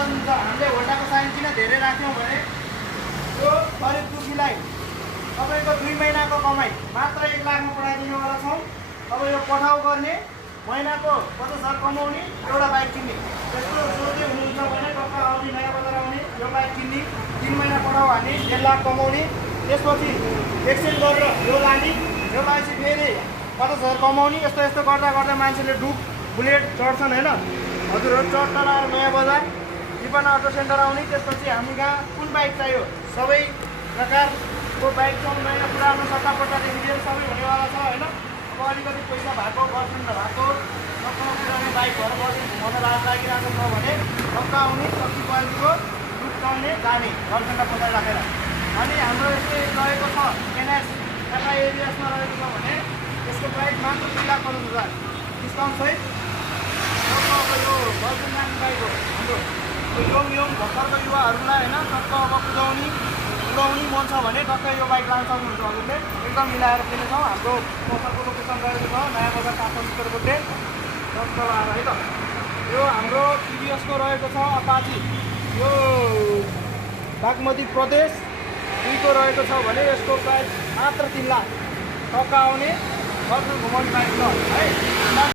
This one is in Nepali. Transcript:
सक्नुहुन्छ। हामीले होन्डाको साइन किन धेरै राख्यौँ भने यो गरिब दुखीलाई तपाईँको 2 महिनाको कमाइ मात्र 1 लाखमा पठाइदिनेवाला छौँ। अब यो पठाउ गर्ने महिनाको 50,000 कमाउने एउटा बाइक किन्ने त्यस्तो सोचे हुनुहुन्छ भने टक्क आउने नयाँ बजार आउने यो बाइक किन्ने 3 महिना पठाउ हान्ने 1.5 लाख कमाउने त्यसपछि एक्सचेन्ज गरेर यो लाने यो लाएपछि फेरि 50,000 कमाउने यस्तो यस्तो गर्दा गर्दा मान्छेले डुक बुलेट चढ्छन् होइन। हजुरहरू चढ लाएर नयाँ बजार विपन्न अटो सेन्टर आउने त्यसपछि हामी कहाँ कुन बाइक चाहियो सबै प्रकारको बाइक छ नयाँ पुरानो सट्टापट्टादेखि लिएर सबै हुनेवाला छ होइन। अब अलिकति पैसा भएको गर्लफ्रेन्ड भएको नकुराउने बाइकहरू बसेर घुमाउन लागिरहेको छ भने टक्क आउने कति क्वालिटीको दुध चढ्ने जाने गर्लफ्रेन्डलाई पछाडि राखेर। अनि हाम्रो यस्तै रहेको छ एनएस एफआई एरियासमा रहेको छ भने यसको प्राइस मात्र 2,50,000 डिस्काउन्ट सहित। अब यो गर्लफ्रेन्ड जाने बाइक हो हाम्रो यङ भर्खरको युवाहरूलाई होइन टक्क अब कुदाउने मन छ भने टक्क यो बाइक लान सक्नुहुन्छ। हजुरले एकदम मिलाएर किनेछौँ। हाम्रो पसलको लोकेसन रहेको छ नयाँ बजार काठमाडौँ टक्क लाएर है त। यो हाम्रो टिभिएसको रहेको छ अपाची यो बागमती प्रदेश 2 को रहेको छ भने यसको प्राइस मात्र 3 लाख टक्क आउने गर्लफ्रेन्ड घुमाउने बाइक छ है।